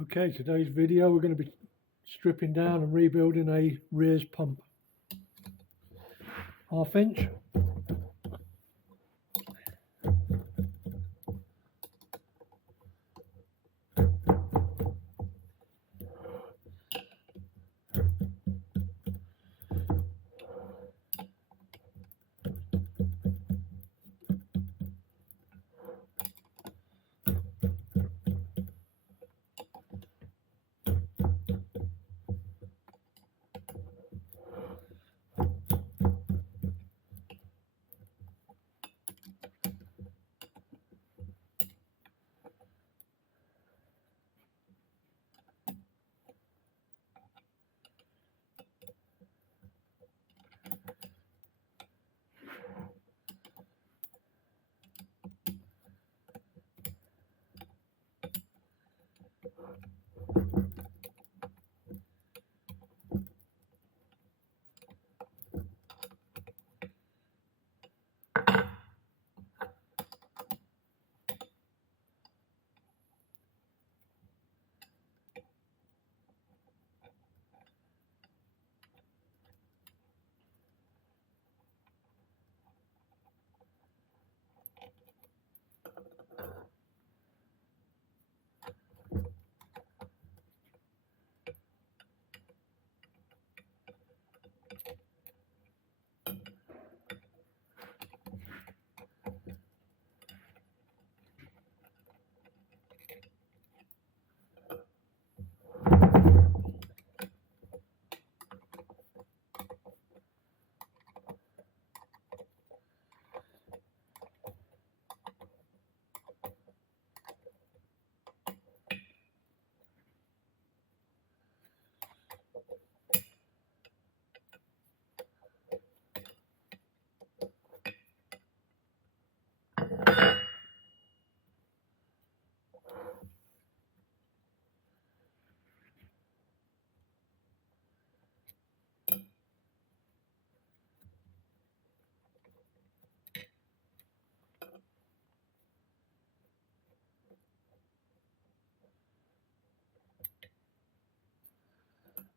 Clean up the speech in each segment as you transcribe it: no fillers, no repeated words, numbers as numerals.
Okay, today's video we're going to be stripping down and rebuilding a rears pump. 1/2 inch.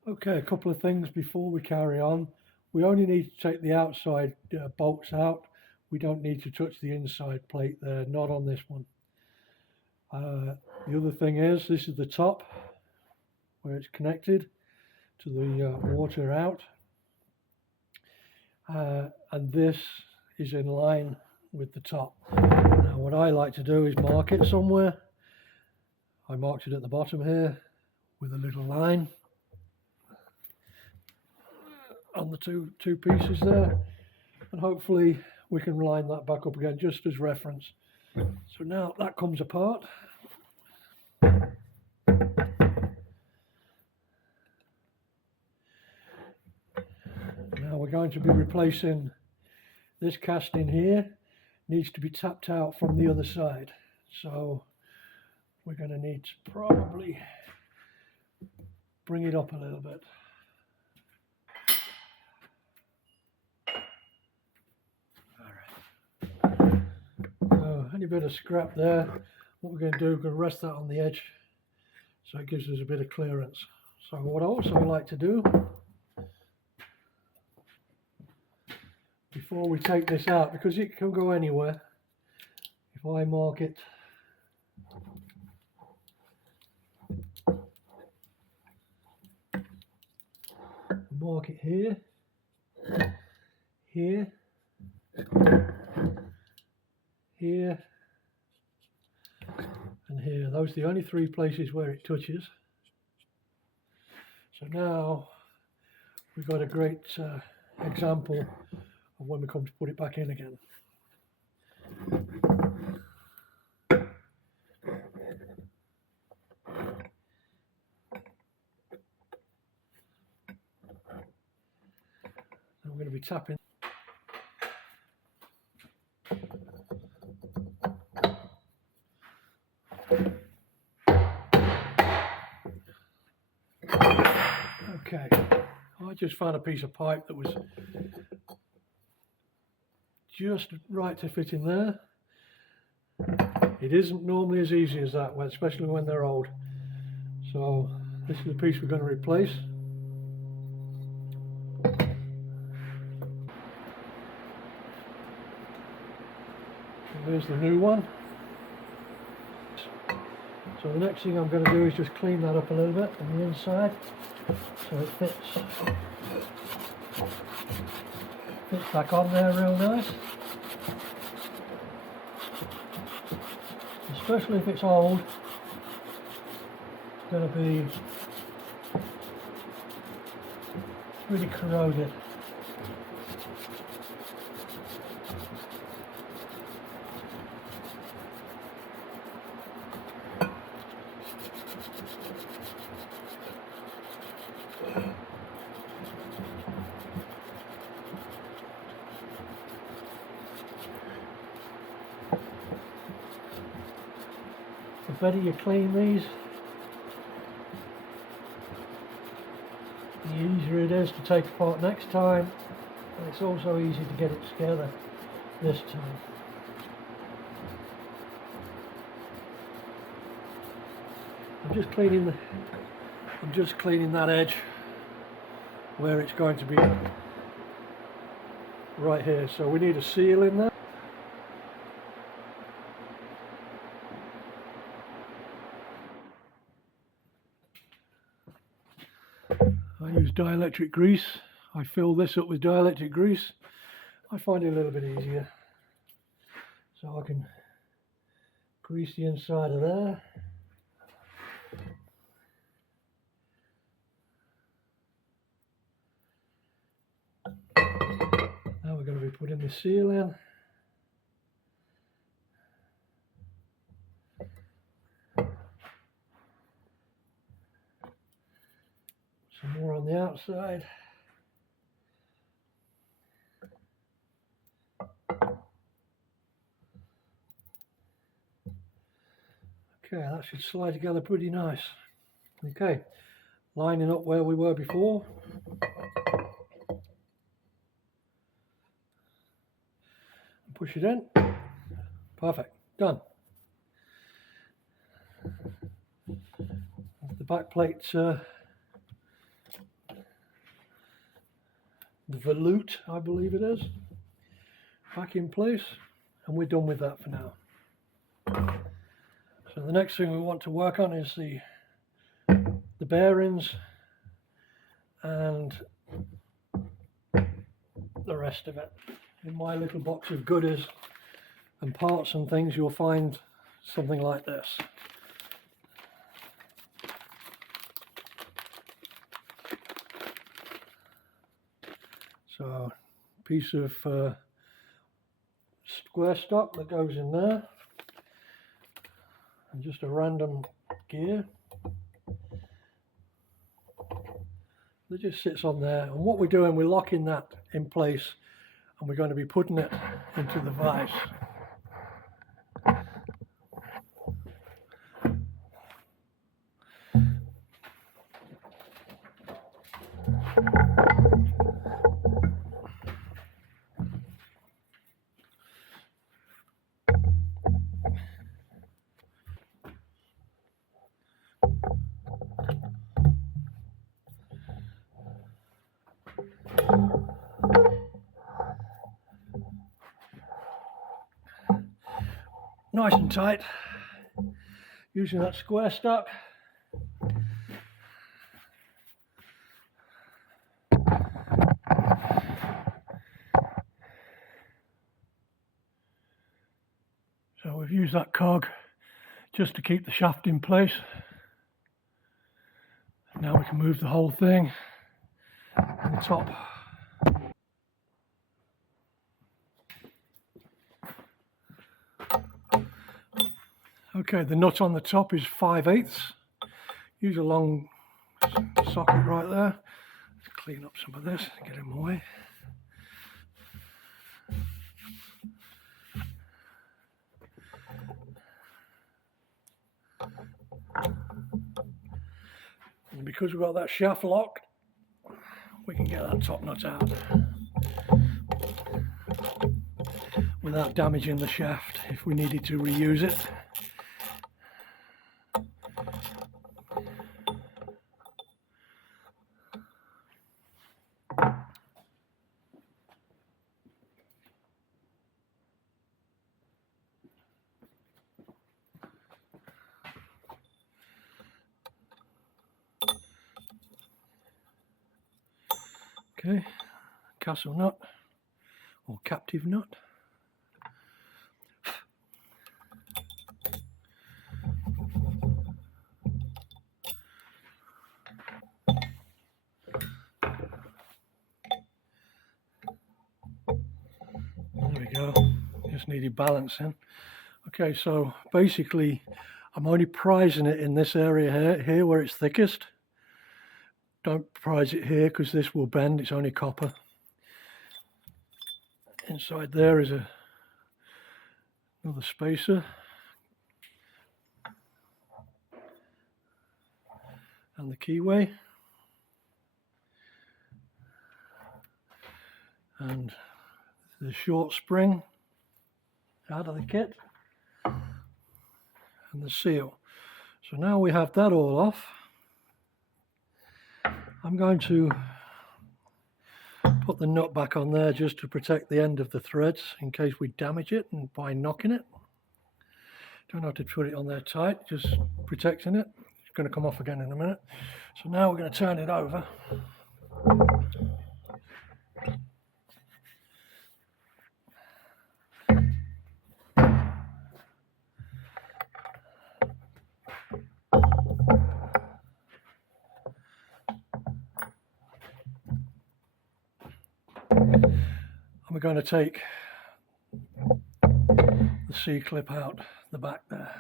Okay, a couple of things before we carry on. We only need to take the outside bolts out. We don't need to touch the inside plate there, not on this one. The other thing is, this is the top where it's connected to the water out. And this is in line with the top. Now what I like to do is mark it somewhere. I marked it at the bottom here with a little line on the two pieces there, and hopefully we can line that back up again just as reference. So now that comes apart. Now we're going to be replacing this casting here. Needs to be tapped out from the other side, so we're going to need to probably bring it up a little bit. Any bit of scrap there, what we're going to do, we're going to rest that on the edge so it gives us a bit of clearance. So what I also like to do before we take this out, because it can go anywhere, if I mark it here, here, here and here. Those are the only three places where it touches. So now we've got a great example of when we come to put it back in again. I'm going to be tapping. Okay, I just found a piece of pipe that was just right to fit in there. It isn't normally as easy as that, especially when they're old. So this is the piece we're going to replace. And there's the new one. So the next thing I'm going to do is just clean that up a little bit on the inside so it fits back on there real nice. Especially if it's old, it's going to be really corroded. The better you clean these, the easier it is to take apart next time, and it's also easy to get it together this time. I'm just cleaning that edge where it's going to be right here. So we need a seal in there. I use dielectric grease. I fill this up with dielectric grease. I find it a little bit easier. So I can grease the inside of there. Now we're going to be putting the seal in. Some more on the outside. Okay, that should slide together pretty nice. Okay, lining up where we were before. Push it in. Perfect. Done. The back plate's the volute, I believe it is, back in place, and we're done with that for now. So the next thing we want to work on is the bearings and the rest of it. In my little box of goodies and parts and things, you'll find something like this. So, piece of square stock that goes in there, and just a random gear that just sits on there. And what we're doing, we're locking that in place, and we're going to be putting it into the vise. Nice and tight, using that square stock. So we've used that cog just to keep the shaft in place. Now we can move the whole thing on the top. Okay, the nut on the top is 5/8. Use a long socket right there. Let's clean up some of this and get in my way. And because we've got that shaft locked, we can get that top nut out without damaging the shaft if we needed to reuse it. Okay, castle nut or captive nut. There we go, just needed balancing. Okay, so basically I'm only prizing it in this area here where it's thickest. Don't prize it here because this will bend, it's only copper. Inside there is another spacer. And the keyway. And the short spring out of the kit. And the seal. So now we have that all off. I'm going to put the nut back on there just to protect the end of the threads in case we damage it and by knocking it. Don't have to put it on there tight, just protecting it. It's going to come off again in a minute. So now we're going to turn it over. And we're going to take the C-clip out the back there.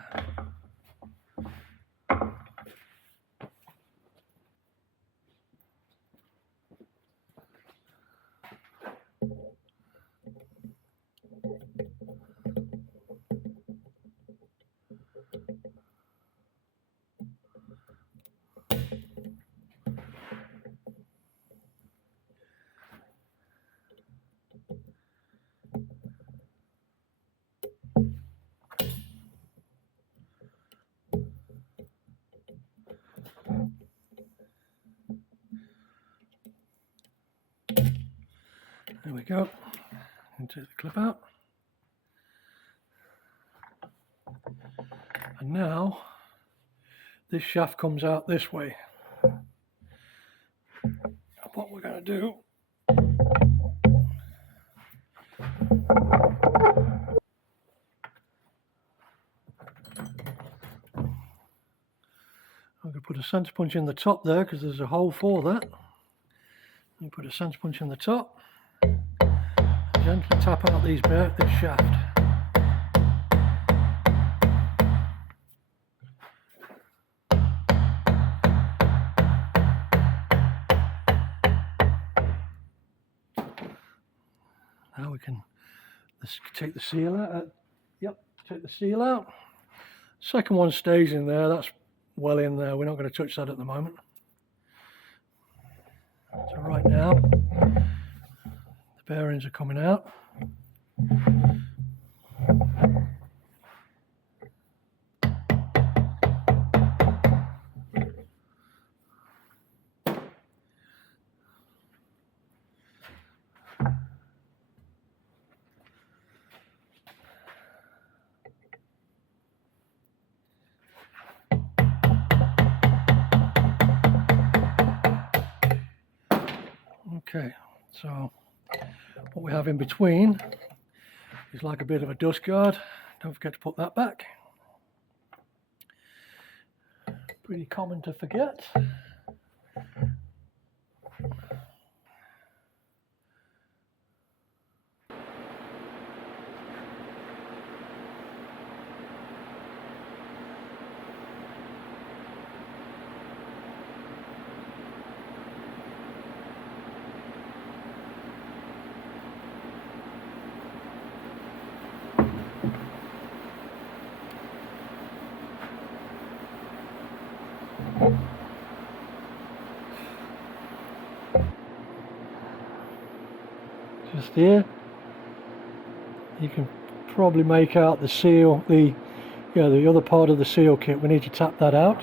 There we go. And take the clip out. And now this shaft comes out this way. And what we're going to do I'm going to put a center punch in the top there because there's a hole for that. And put a center punch in the top. Gently tap out this shaft. Now we can take the seal out. Take the seal out. Second one stays in there. That's well in there. We're not going to touch that at the moment. So right now, the bearings are coming out. Okay, so what we have in between is like a bit of a dust guard. Don't forget to put that back. Pretty common to forget. Just here, you can probably make out the seal, the other part of the seal kit. We need to tap that out.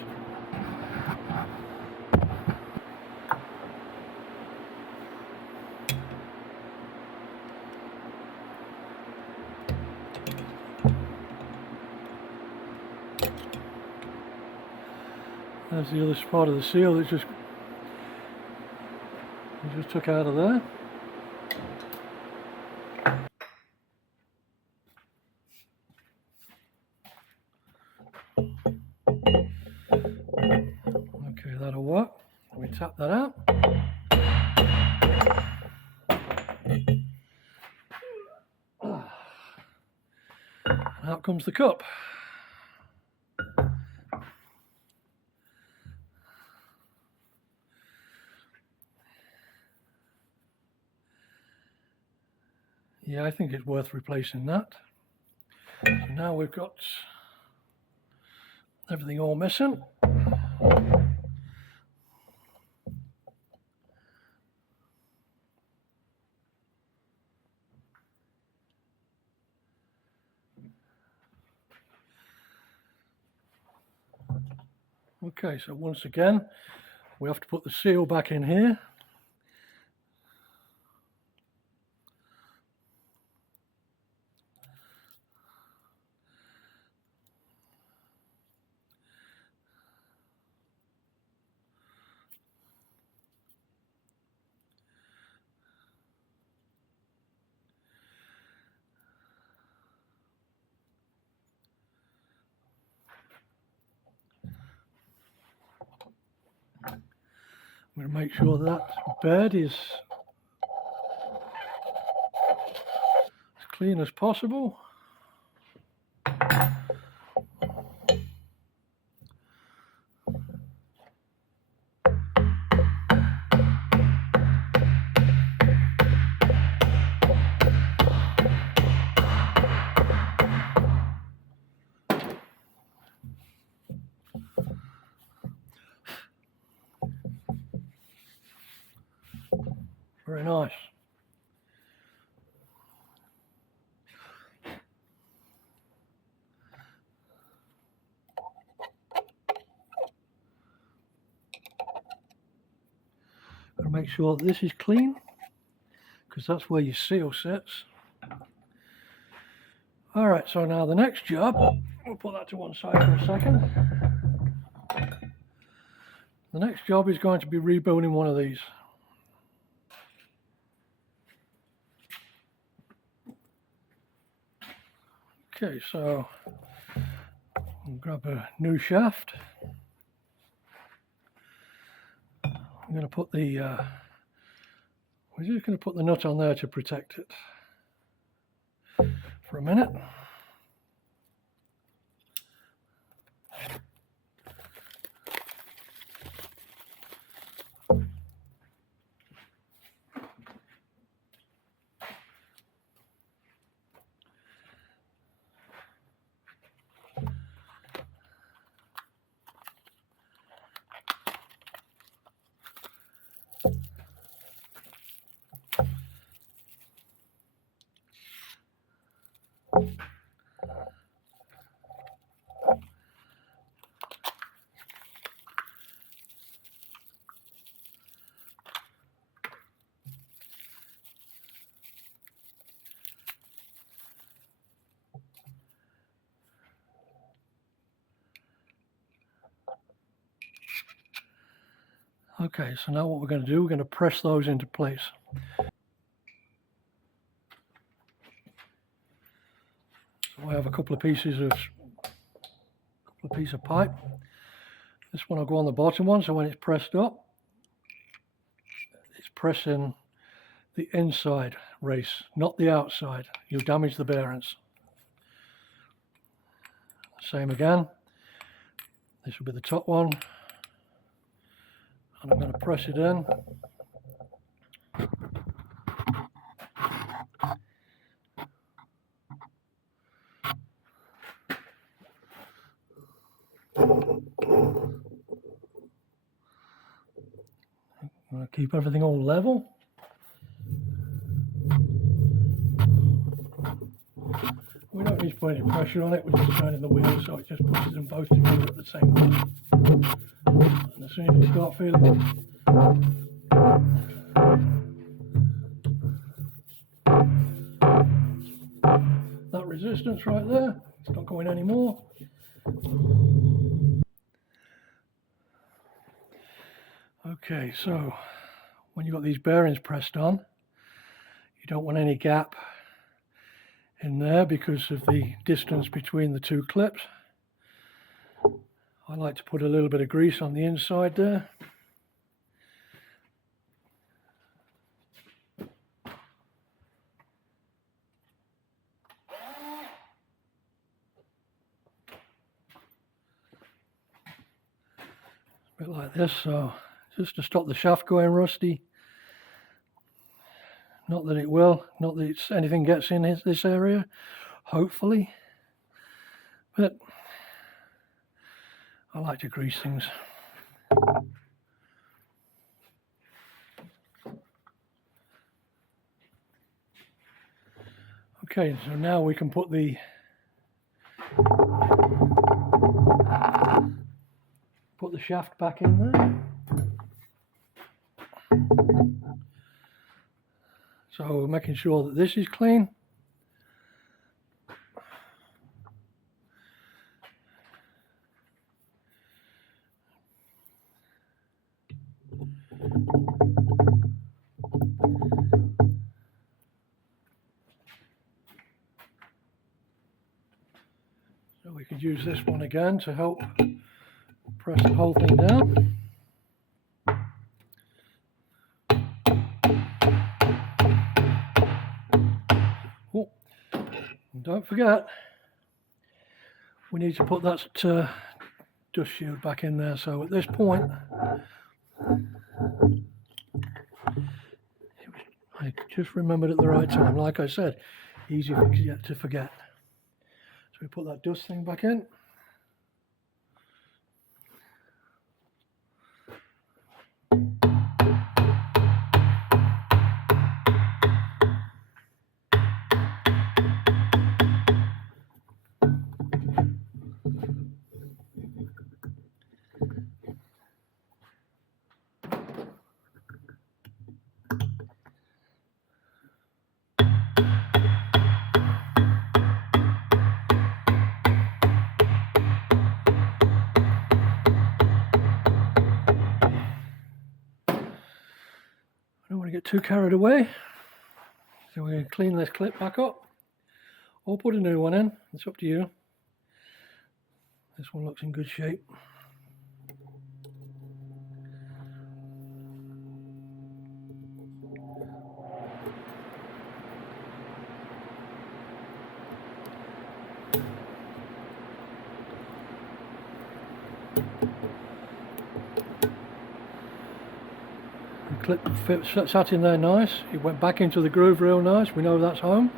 There's the other part of the seal that's just We just took out of there. Okay, that'll work. We tap that out. Out comes the cup. Yeah, I think it's worth replacing that. So now we've got everything all missing. Okay, so once again, we have to put the seal back in here. I'm going to make sure that bed is as clean as possible. Very nice. Got to make sure that this is clean, because that's where your seal sits. All right, so now the next job, we'll put that to one side for a second. The next job is going to be rebuilding one of these. Okay, so we'll grab a new shaft. I'm going to put the, we're just going to put the nut on there to protect it for a minute. Okay, so now what we're going to do, we're going to press those into place. So I have a couple of pieces of pipe. This one will go on the bottom one, so when it's pressed up, it's pressing the inside race, not the outside. You'll damage the bearings. Same again. This will be the top one. And I'm going to press it in. I'm going to keep everything all level. We don't need to put any pressure on it, we're just turning the wheel so it just pushes them both together at the same time. And as soon as you start feeling that resistance right there, it's not going anymore. Okay, so when you've got these bearings pressed on, you don't want any gap in there because of the distance between the two clips. I like to put a little bit of grease on the inside there. A bit like this, so just to stop the shaft going rusty. Not that it will, not that anything gets in this area, hopefully, but I like to grease things. Okay, so now we can put the shaft back in there. So making sure that this is clean. So we could use this one again to help press the whole thing down. Oh, and don't forget, we need to put that dust shield back in there. So at this point, I just remembered at the right time. Like I said, easy to forget. So we put that dust thing back in. Don't want to get too carried away, so we're going to clean this clip back up or put a new one in. It's up to you. This one looks in good shape. The clip sat in there nice. It went back into the groove real nice. We know that's home.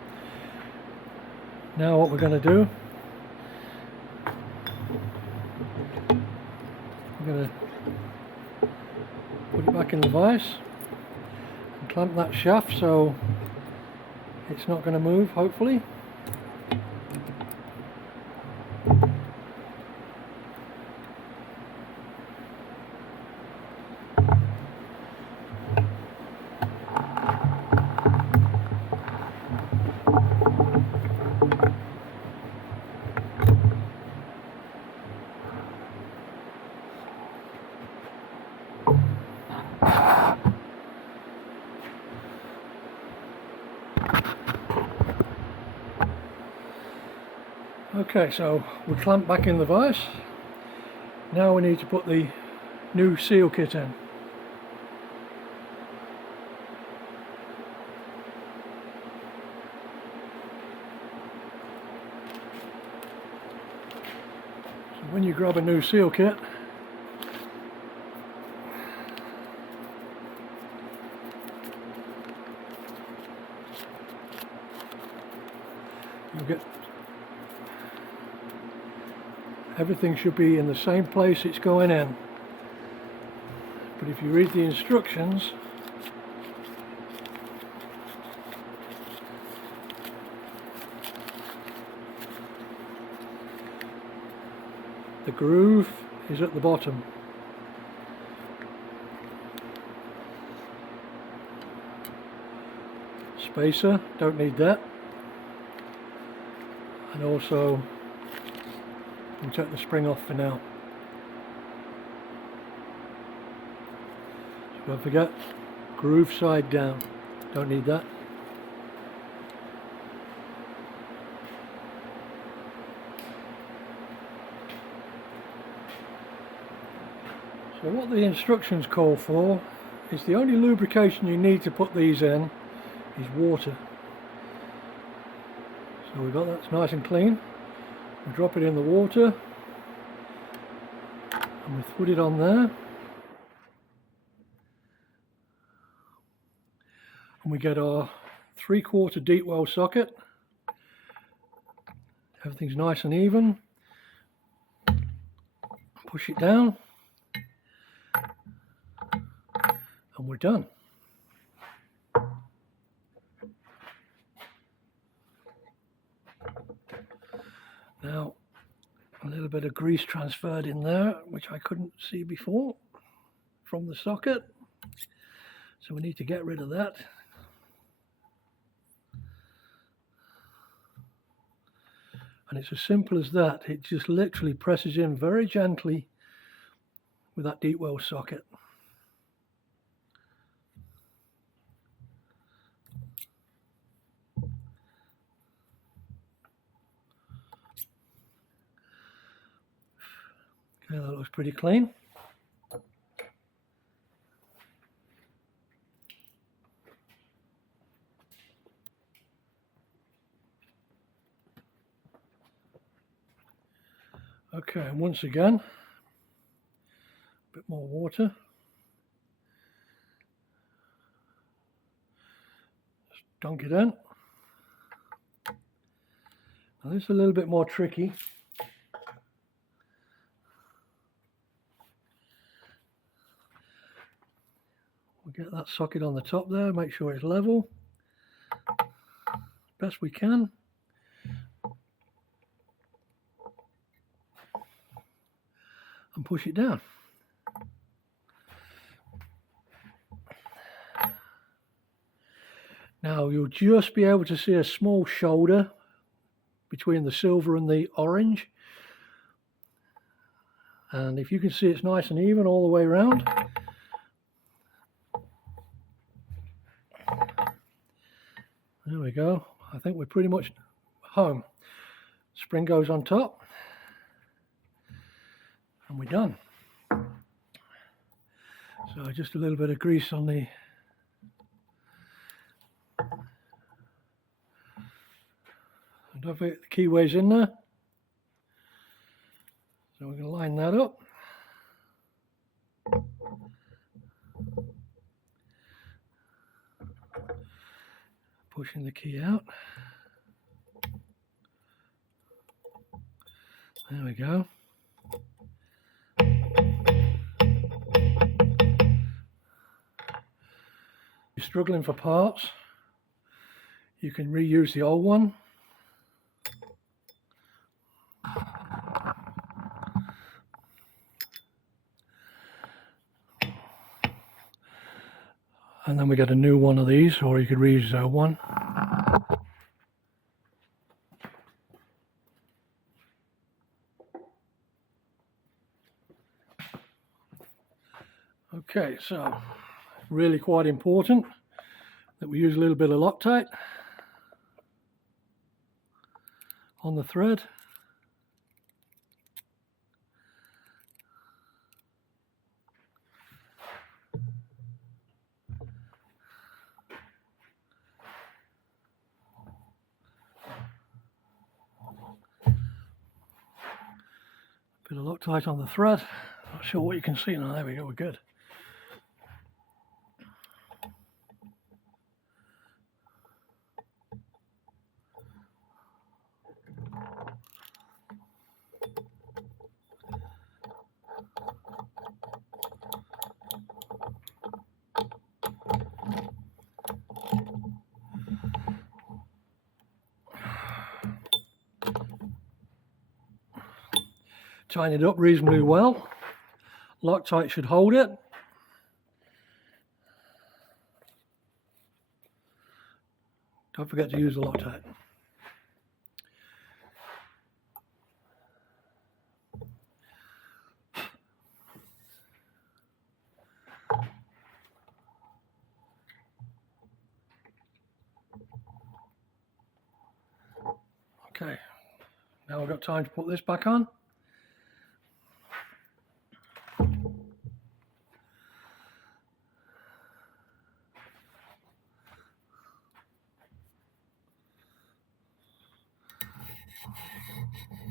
Now what we're going to do, we're going to put it back in the vise and clamp that shaft so it's not going to move, hopefully. Okay, so we clamp back in the vise. Now we need to put the new seal kit in. So when you grab a new seal kit, you'll get everything should be in the same place it's going in. But if you read the instructions, the groove is at the bottom. Spacer, don't need that. And also, we'll take the spring off for now. So don't forget, Groove side down. Don't need that. So what the instructions call for is the only lubrication you need to put these in is water. So we've got that's nice and clean. We drop it in the water and we put it on there. And we get our 3/4 deep well socket. Everything's nice and even. Push it down. And we're done. Now, a little bit of grease transferred in there, which I couldn't see before from the socket. So we need to get rid of that. And it's as simple as that. It just literally presses in very gently with that deep well socket. Okay, that looks pretty clean. Okay, and once again, a bit more water. Just dunk it in. Now this is a little bit more tricky. We'll get that socket on the top there, make sure it's level. Best we can. And push it down. Now you'll just be able to see a small shoulder between the silver and the orange. And if you can see, it's nice and even all the way around. There we go. I think we're pretty much home. Spring goes on top. And we're done. So just a little bit of grease on the don't forget the keyway's in there. So we're going to line that up. Pushing the key out. There we go. If you're struggling for parts, you can reuse the old one. And then we get a new one of these, or you could reuse the old one. Okay, so really quite important that we use a little bit of Loctite on the thread. Bit of Loctite on the thread. Not sure what you can see now. There we go, we're good. Tighten it up reasonably well. Loctite should hold it. Don't forget to use the Loctite. Okay, now we've got time to put this back on.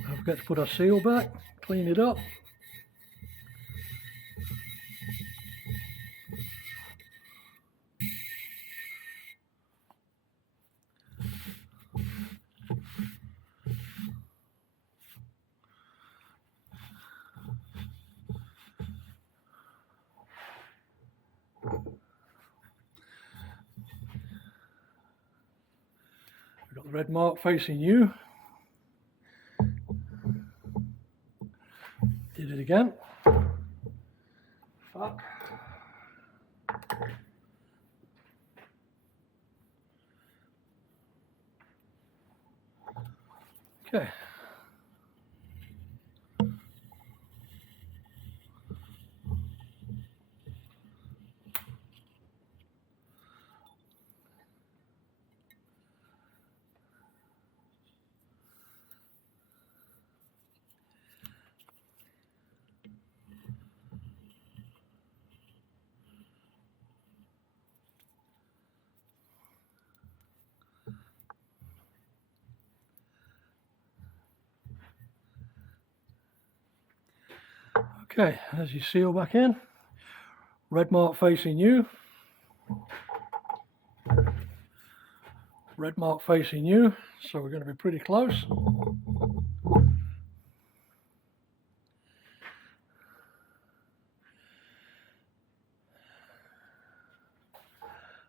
Don't forget to put our seal back, clean it up. We've got the red mark facing you. Did it again. Fuck. Okay. Okay, as you seal back in, red mark facing you, red mark facing you, so we're going to be pretty close.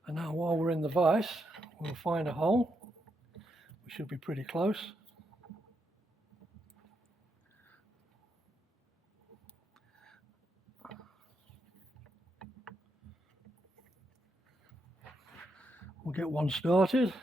And now while we're in the vise, we'll find a hole. We should be pretty close. We'll get one started.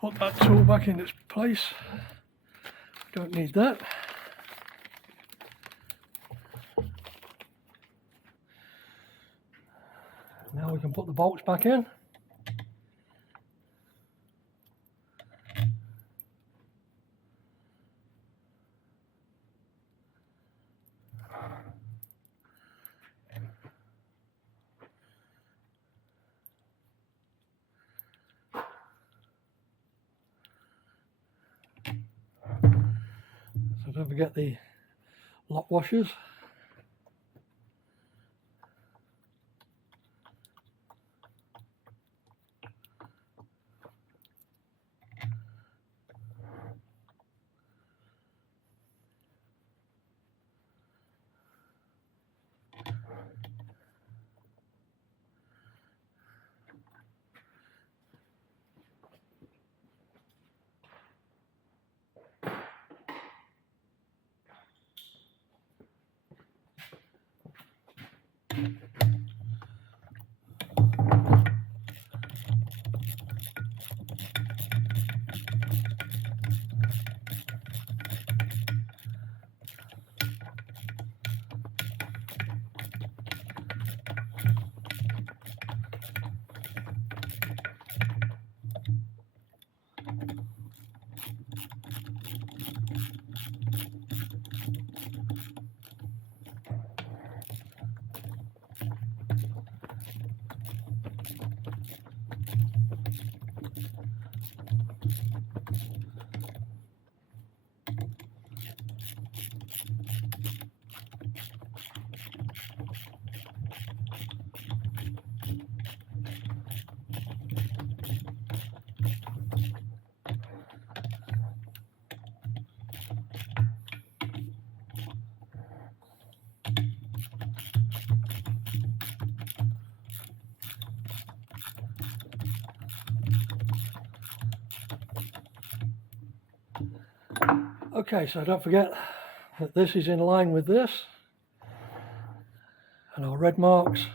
Put that tool back in its place. Don't need that. Now we can put the bolts back in. So don't forget the lock washers. Okay, so don't forget that this is in line with this, and our red marks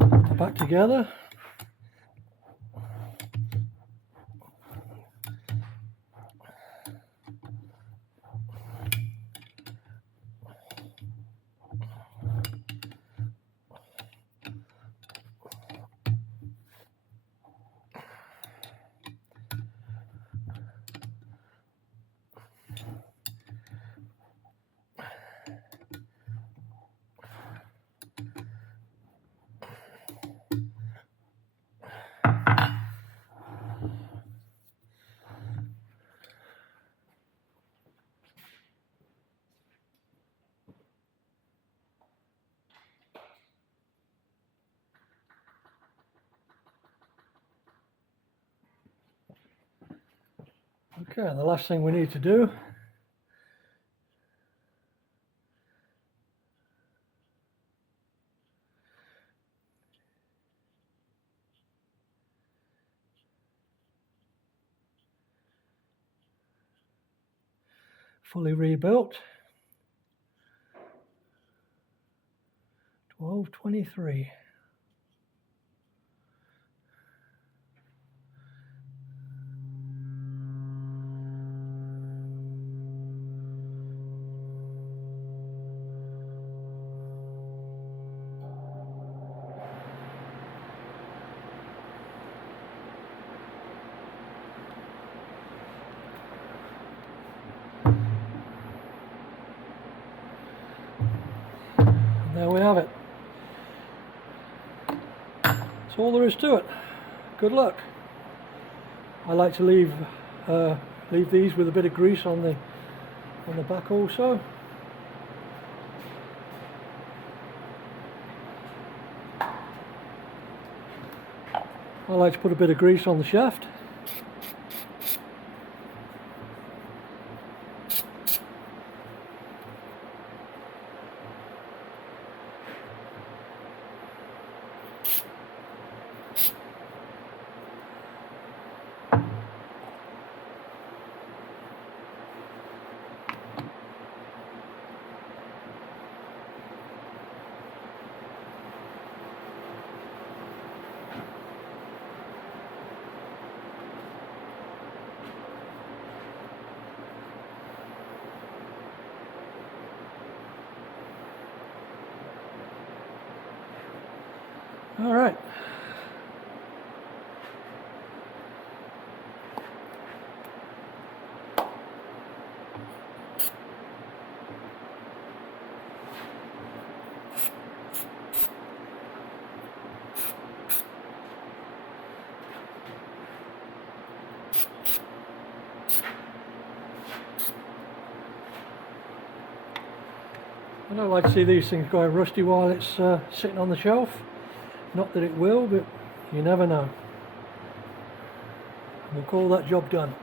are back together. Okay, and the last thing we need to do fully rebuilt 1223. There we have it. That's all there is to it. Good luck. I like to leave these with a bit of grease on the back also. I like to put a bit of grease on the shaft. All right. I don't like to see these things going rusty while it's sitting on the shelf. Not that it will, but you never know. We'll call that job done.